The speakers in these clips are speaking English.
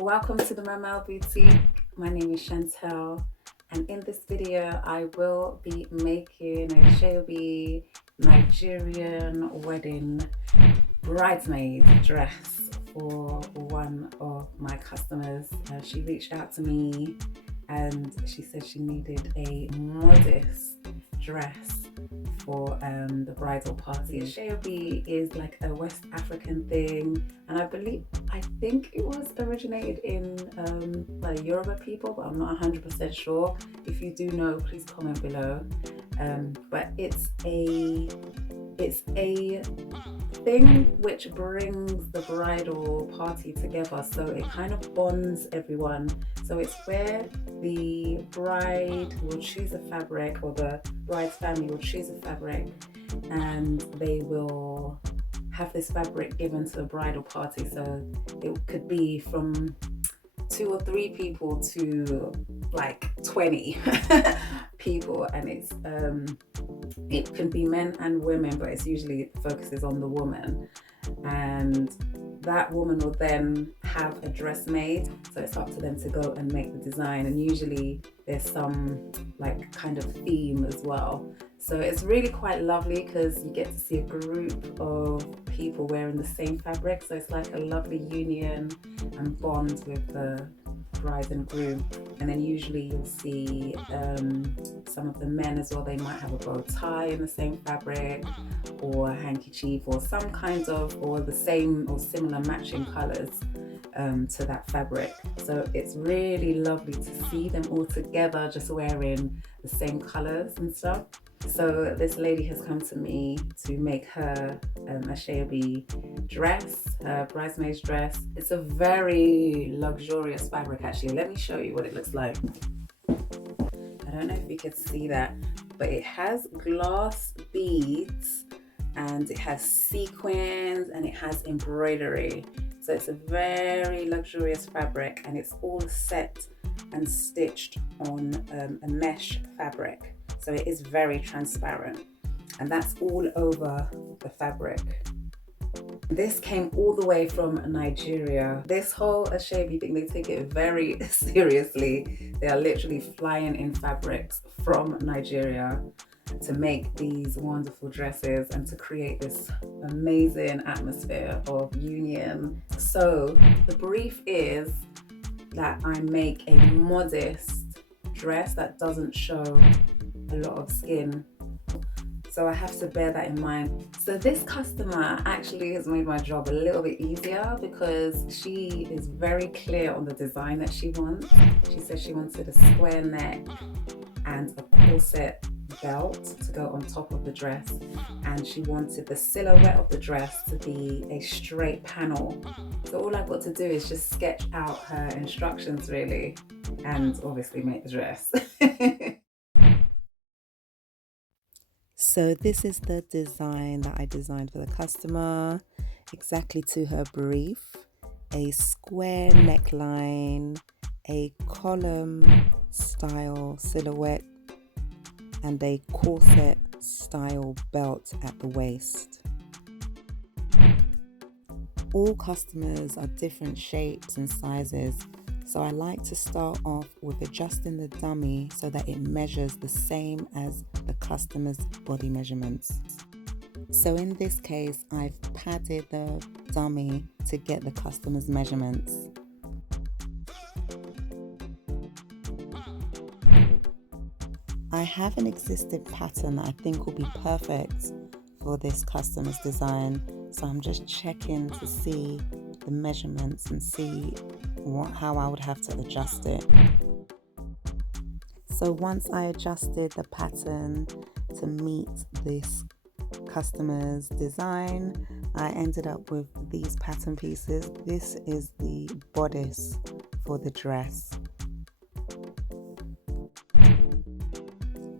Welcome to the MamMaw Boutique. My name is Chantel, and in this video I will be making a Asoebi Nigerian wedding bridesmaid dress for one of my customers. She reached out to me and she said she needed a modest dress for the bridal party. Asoebi is like a West African thing, and I think it was originated in by the Yoruba people, but I'm not 100% sure. If you do know, please comment below. But it's a thing which brings the bridal party together, so it kind of bonds everyone. So it's where the bride will choose a fabric, or the bride's family will choose a fabric, and they will have this fabric given to a bridal party. So it could be from 2 or 3 people to like 20 people, and it can be men and women, but it's usually focuses on the woman, and that woman will then have a dress made. So it's up to them to go and make the design, and usually there's some like kind of theme as well. So it's really quite lovely because you get to see a group of people wearing the same fabric, so it's like a lovely union and bond with the bride and groom. And then usually you'll see some of the men as well. They might have a bow tie in the same fabric, or a handkerchief, or some kinds of, or the same or similar matching colors to that fabric. So it's really lovely to see them all together just wearing the same colors and stuff. So this lady has come to me to make her a Asoebi dress, her bridesmaid's dress. It's a very luxurious fabric actually. Let me show you what it looks like. I don't know if you can see that, but it has glass beads and it has sequins and it has embroidery. So it's a very luxurious fabric, and it's all set and stitched on a mesh fabric. So it is very transparent, and that's all over the fabric. This came all the way from Nigeria. This whole Asoebi thing, they take it very seriously. They are literally flying in fabrics from Nigeria to make these wonderful dresses and to create this amazing atmosphere of union. So the brief is that I make a modest dress that doesn't show a lot of skin, so I have to bear that in mind. So this customer actually has made my job a little bit easier because she is very clear on the design that she wants. She said she wanted a square neck and a corset belt to go on top of the dress, and she wanted the silhouette of the dress to be a straight panel. So all I've got to do is just sketch out her instructions really, and obviously make the dress. So this is the design that I designed for the customer, exactly to her brief. A square neckline, a column style silhouette, and a corset style belt at the waist. All customers are different shapes and sizes, so I like to start off with adjusting the dummy so that it measures the same as the customer's body measurements. So in this case, I've padded the dummy to get the customer's measurements. I have an existing pattern that I think will be perfect for this customer's design, so I'm just checking to see the measurements and see how I would have to adjust it. So once I adjusted the pattern to meet this customer's design, I ended up with these pattern pieces. This is the bodice for the dress.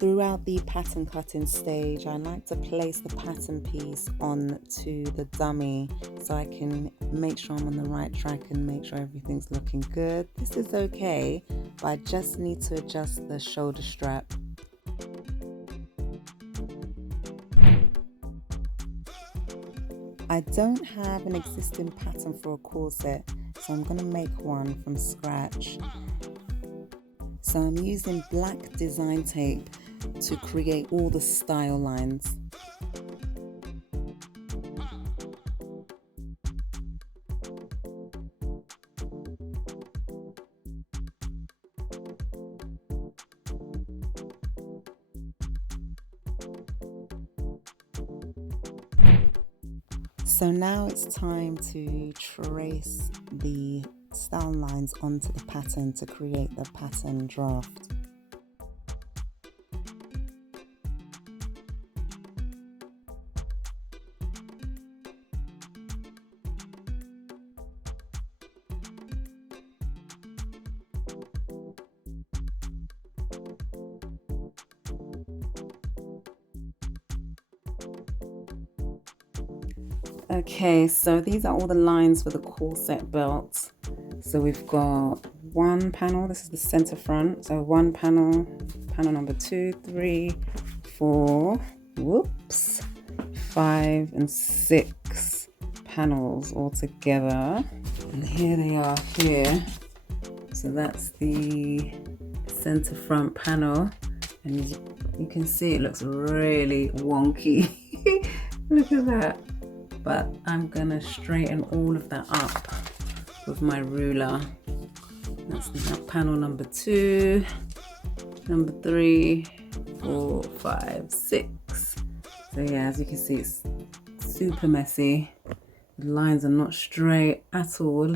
Throughout the pattern cutting stage, I like to place the pattern piece onto the dummy so I can make sure I'm on the right track and make sure everything's looking good. This is okay, but I just need to adjust the shoulder strap. I don't have an existing pattern for a corset, So I'm going to make one from scratch. So I'm using black design tape to create all the style lines. So now it's time to trace the style lines onto the pattern to create the pattern draft. Okay, so these are all the lines for the corset belt. So we've got one panel, this is the center front. So one panel, panel number 2, 3, 4, whoops, 5 and 6 panels all together. And here they are here. So that's the center front panel. And you can see it looks really wonky. Look at that. But I'm gonna straighten all of that up with my ruler. That's panel number 2, number 3, 4, 5, 6. So yeah, as you can see, it's super messy. The lines are not straight at all,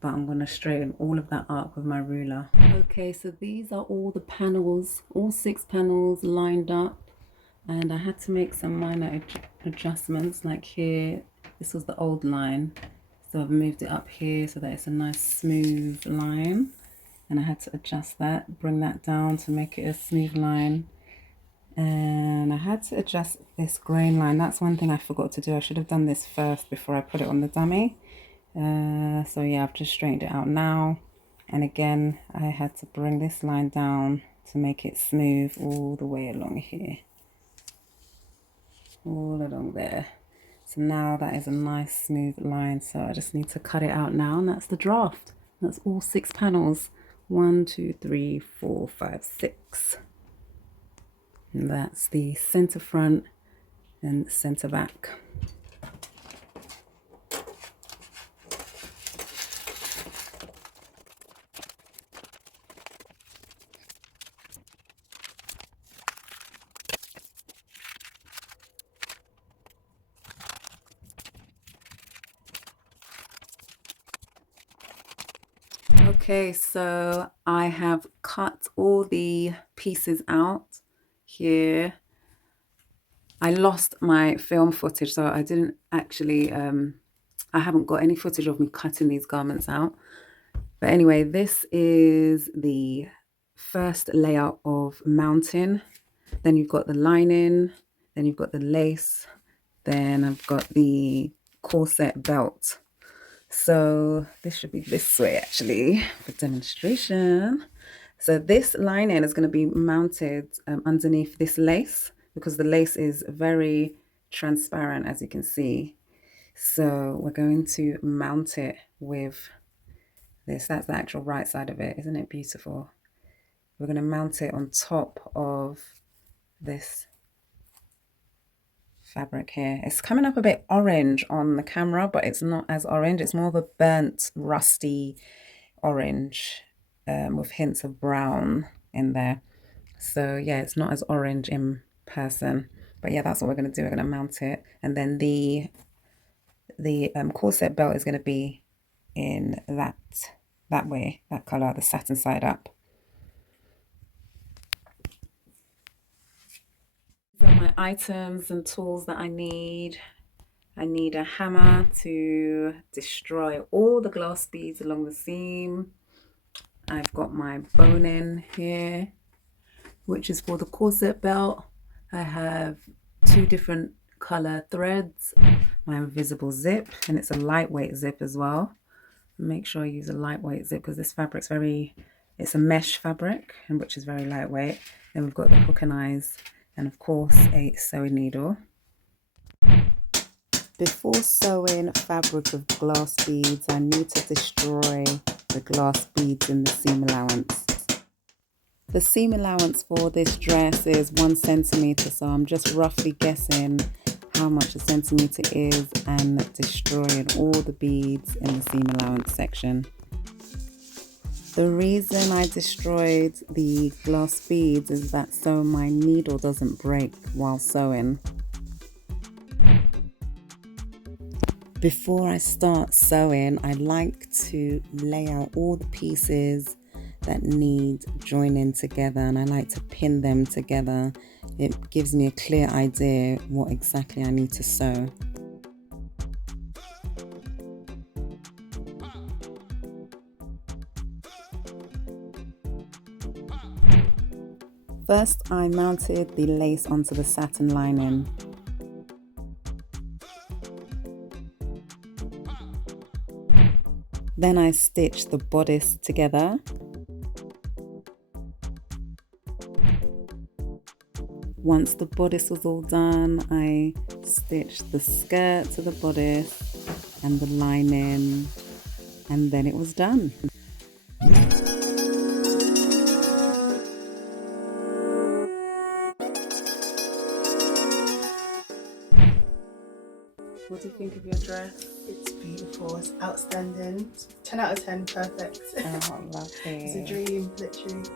but I'm gonna straighten all of that up with my ruler. Okay, so these are all the panels, all 6 panels lined up. And I had to make some minor adjustments, like here, this was the old line. So I've moved it up here so that it's a nice smooth line. And I had to adjust that, bring that down to make it a smooth line. And I had to adjust this grain line. That's one thing I forgot to do. I should have done this first before I put it on the dummy. So yeah, I've just straightened it out now. And again, I had to bring this line down to make it smooth all the way along here. All along there. So now that is a nice smooth line, so I just need to cut it out now, and that's the draft. That's all 6 panels. 1, 2, 3, 4, 5, 6. And that's the center front and center back. Okay, so I have cut all the pieces out here. I lost my film footage, so I didn't actually, I haven't got any footage of me cutting these garments out. But anyway, this is the first layer of mounting. Then you've got the lining, then you've got the lace, then I've got the corset belt. So this should be this way actually for demonstration. So this lining is going to be mounted underneath this lace because the lace is very transparent, as you can see. So we're going to mount it with this. That's the actual right side of it. Isn't it beautiful? We're going to mount it on top of this fabric here. It's coming up a bit orange on the camera, but it's not as orange. It's more of a burnt, rusty orange with hints of brown in there. So yeah, it's not as orange in person. But yeah, that's what we're going to do. We're going to mount it. And then the corset belt is going to be in that way, that color, the satin side up. These are my items and tools that I need. I need a hammer to destroy all the glass beads along the seam. I've got my boning here, which is for the corset belt. I have 2 different color threads, my invisible zip, and it's a lightweight zip as well. Make sure I use a lightweight zip because this fabric's it's a mesh fabric, and which is very lightweight. Then we've got the hook and eyes, and of course a sewing needle. Before sewing fabric with glass beads, I need to destroy the glass beads in the seam allowance. The seam allowance for this dress is 1 centimeter, so I'm just roughly guessing how much a centimeter is and destroying all the beads in the seam allowance section. The reason I destroyed the glass beads is that so my needle doesn't break while sewing. Before I start sewing, I like to lay out all the pieces that need joining together, and I like to pin them together. It gives me a clear idea what exactly I need to sew. First, I mounted the lace onto the satin lining. Then I stitched the bodice together. Once the bodice was all done, I stitched the skirt to the bodice and the lining, and then it was done. What do you think of your dress? It's beautiful, it's outstanding. 10 out of 10, perfect. Oh, lovely. It's a dream, literally.